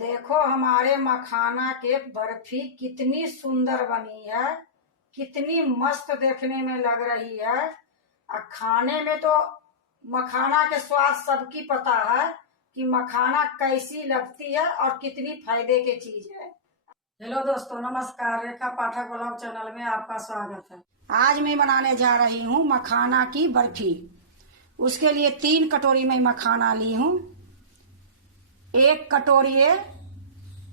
देखो हमारे मखाना के बर्फी कितनी सुंदर बनी है। कितनी मस्त देखने में लग रही है। और खाने में तो मखाना के स्वाद सबकी पता है कि मखाना कैसी लगती है और कितनी फायदे की चीज है। हेलो दोस्तों, नमस्कार। रेखा पाठक ब्लॉग चैनल में आपका स्वागत है। आज मैं बनाने जा रही हूँ मखाना की बर्फी। उसके लिए 3 कटोरी में मखाना ली हूँ। 1 कटोरी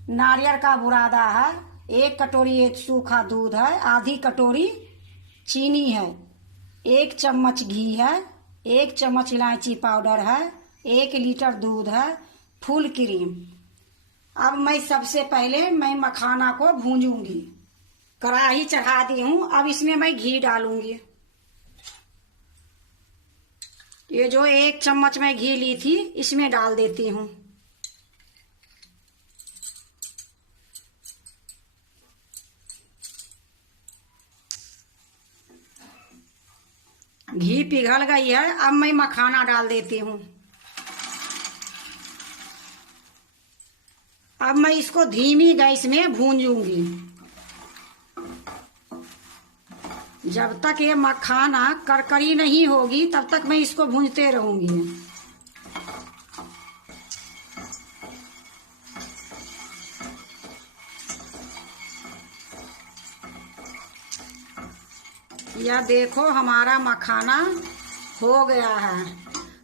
नारियल का बुरादा है। 1 कटोरी सूखा दूध है। आधी कटोरी चीनी है। 1 चम्मच घी है। 1 चम्मच इलायची पाउडर है। 1 लीटर दूध है। Full cream. अब मैं सबसे पहले मखाना को भूंजूंगी। कढ़ाई चढ़ा दी हूँ। अब इसमें मैं घी डालूंगी। ये जो 1 चम्मच मैं घी ली थी इसमें डाल देती हूँ। घी पिघल गई है। अब मैं मखाना डाल देती हूँ। अब मैं इसको धीमी गैस में भूंजूंगी। जब तक ये मखाना करकरी नहीं होगी तब तक मैं इसको भूंजते रहूंगी। यह देखो हमारा मखाना हो गया है।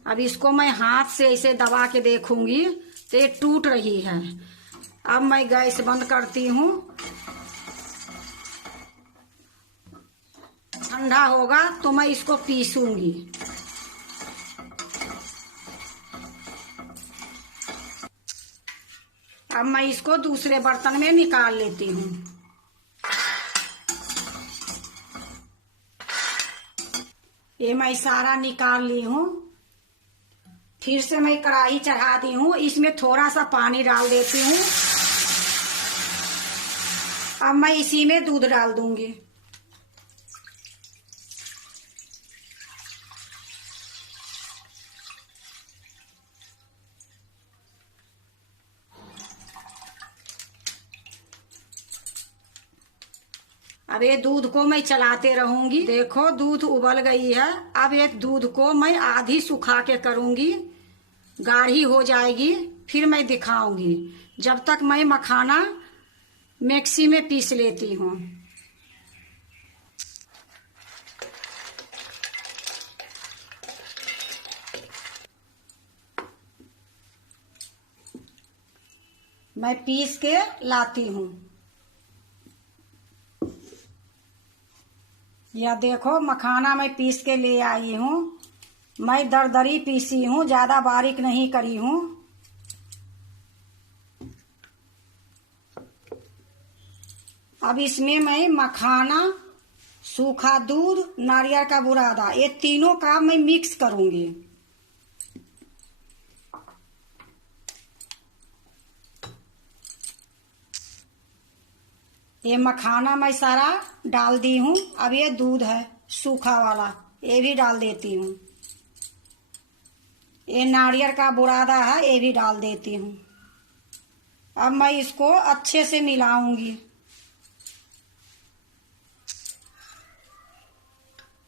अब इसको मैं हाथ से ऐसे दबा के देखूंगी तो ये टूट रही है। अब मैं गैस बंद करती हूँ। ठंडा होगा तो मैं इसको पीसूंगी। अब मैं इसको दूसरे बर्तन में निकाल लेती हूँ। ये मैं सारा निकाल ली हूँ। फिर से मैं कढ़ाई चढ़ा दी हूँ। इसमें थोड़ा सा पानी डाल देती हूँ। अब मैं इसी में दूध डाल दूंगी। अब ये दूध को मैं चलाते रहूंगी। देखो दूध उबल गई है। अब ये दूध को मैं आधी सुखा के करूंगी। गाढ़ी हो जाएगी फिर मैं दिखाऊंगी। जब तक मैं मखाना मिक्सी में पीस लेती हूँ। मैं पीस के लाती हूँ। यह देखो मखाना मैं पीस के ले आई हूँ। मैं दरदरी पीसी हूँ, ज्यादा बारीक नहीं करी हूँ। अब इसमें मैं मखाना, सूखा दूध, नारियल का बुरादा, ये तीनों का मैं मिक्स करूंगी। ये मखाना मैं सारा डाल दी हूँ। अब ये दूध है सूखा वाला, ये भी डाल देती हूँ। ये नारियल का बुरादा है, ये भी डाल देती हूँ। अब मैं इसको अच्छे से मिलाऊंगी।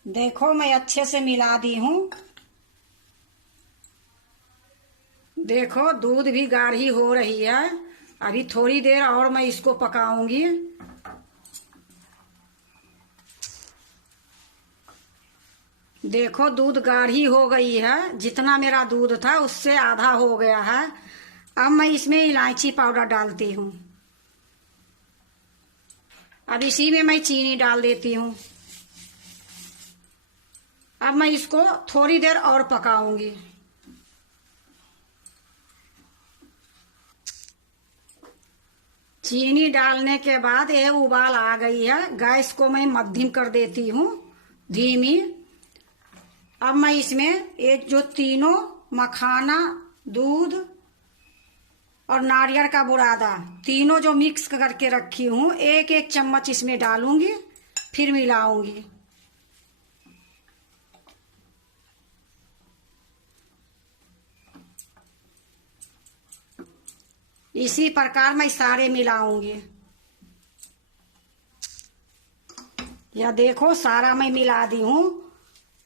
देखो मैं अच्छे से मिला दी हूँ। देखो दूध भी गाढ़ी हो रही है। अभी थोड़ी देर और मैं इसको पकाऊंगी। देखो दूध गाढ़ी हो गई है। जितना मेरा दूध था उससे आधा हो गया है। अब मैं इसमें इलायची पाउडर डालती हूँ। अब इसी में मैं चीनी डाल देती हूँ। अब मैं इसको थोड़ी देर और पकाऊंगी। चीनी डालने के बाद ये उबाल आ गई है। गैस को मैं मध्यम कर देती हूँ, धीमी। अब मैं इसमें ये जो तीनों मखाना, दूध और नारियल का बुरादा, तीनों जो मिक्स करके रखी हूँ, 1-1 चम्मच इसमें डालूंगी। फिर मिलाऊंगी। इसी प्रकार मैं सारे मिलाऊंगी। यह देखो सारा मैं मिला दी हूँ।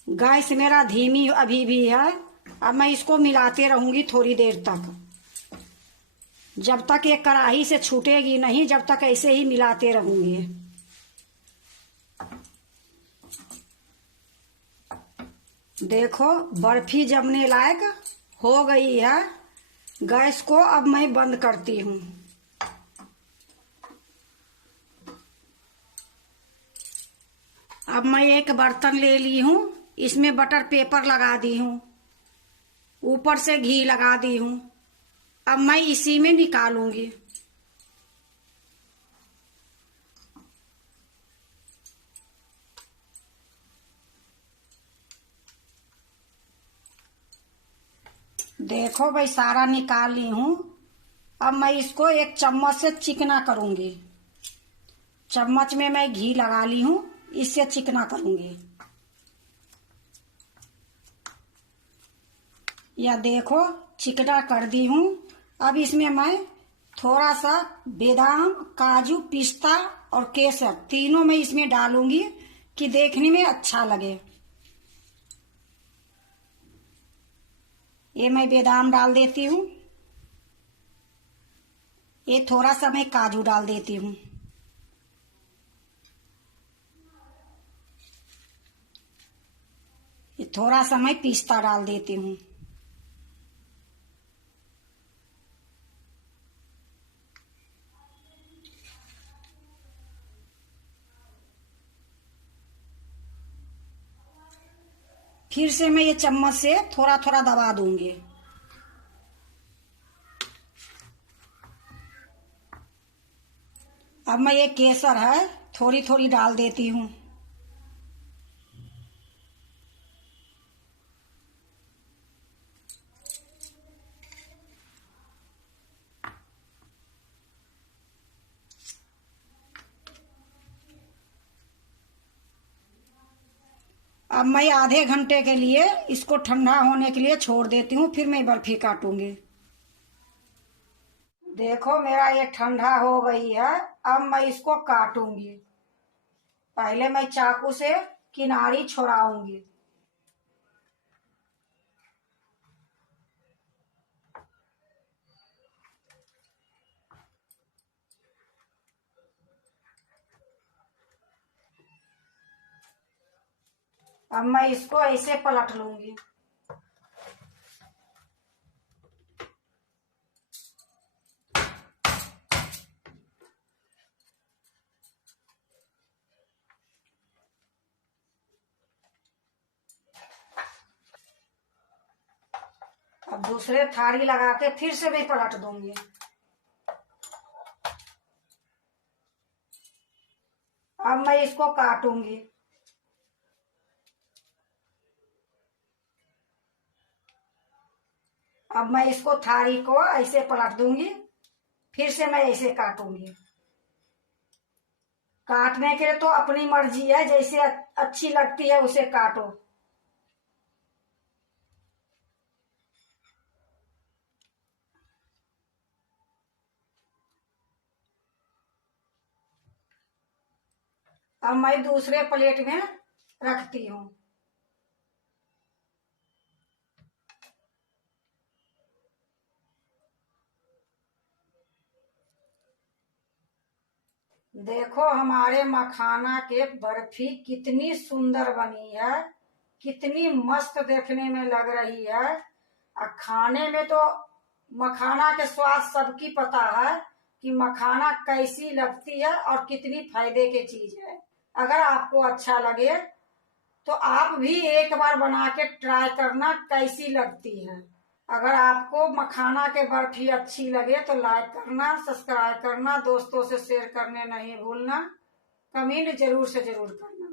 गैस मेरा धीमी अभी भी है। अब मैं इसको मिलाते रहूंगी थोड़ी देर तक, जब तक ये कढ़ाई से छूटेगी नहीं, जब तक ऐसे ही मिलाते रहूंगी। देखो बर्फी जमने लायक हो गई है। गैस को अब मैं बंद करती हूँ। अब मैं एक बर्तन ले ली हूँ, इसमें बटर पेपर लगा दी हूँ, ऊपर से घी लगा दी हूँ। अब मैं इसी में निकालूंगी। देखो भाई सारा निकाल ली हूँ। अब मैं इसको एक चम्मच से चिकना करूंगी। चम्मच में मैं घी लगा ली हूँ, इससे चिकना करूंगी। या देखो चिकना कर दी हूँ। अब इसमें मैं थोड़ा सा बादाम, काजू, पिस्ता और केसर तीनों मैं इसमें डालूंगी कि देखने में अच्छा लगे। ये मैं बादाम डाल देती हूँ। ये थोड़ा सा मैं काजू डाल देती हूँ। ये थोड़ा सा मैं पिस्ता डाल देती हूँ। फिर से मैं ये चम्मच से थोड़ा थोड़ा दबा दूंगी। अब मैं ये केसर है थोड़ी थोड़ी डाल देती हूँ। अब मैं आधे घंटे के लिए इसको ठंडा होने के लिए छोड़ देती हूँ, फिर मैं बर्फी काटूंगी। देखो मेरा ये ठंडा हो गई है। अब मैं इसको काटूंगी। पहले मैं चाकू से किनारी छुड़ाऊंगी। अब मैं इसको ऐसे पलट लूंगी। अब दूसरे थाली लगा के फिर से मैं पलट दूंगी। अब मैं इसको काटूंगी। अब मैं इसको थाली को ऐसे पलट दूंगी, फिर से मैं ऐसे काटूंगी। काटने के लिए तो अपनी मर्जी है, जैसे अच्छी लगती है उसे काटो। अब मैं दूसरे प्लेट में रखती हूँ। देखो हमारे मखाना के बर्फी कितनी सुंदर बनी है, कितनी मस्त देखने में लग रही है। और खाने में तो मखाना के स्वाद सबकी पता है कि मखाना कैसी लगती है और कितनी फायदे की चीज है। अगर आपको अच्छा लगे तो आप भी एक बार बना के ट्राई करना कैसी लगती है। अगर आपको मखाना के बर्फी अच्छी लगे तो लाइक करना, सब्सक्राइब करना, दोस्तों से शेयर करने नहीं भूलना, कमेंट जरूर से जरूर करना।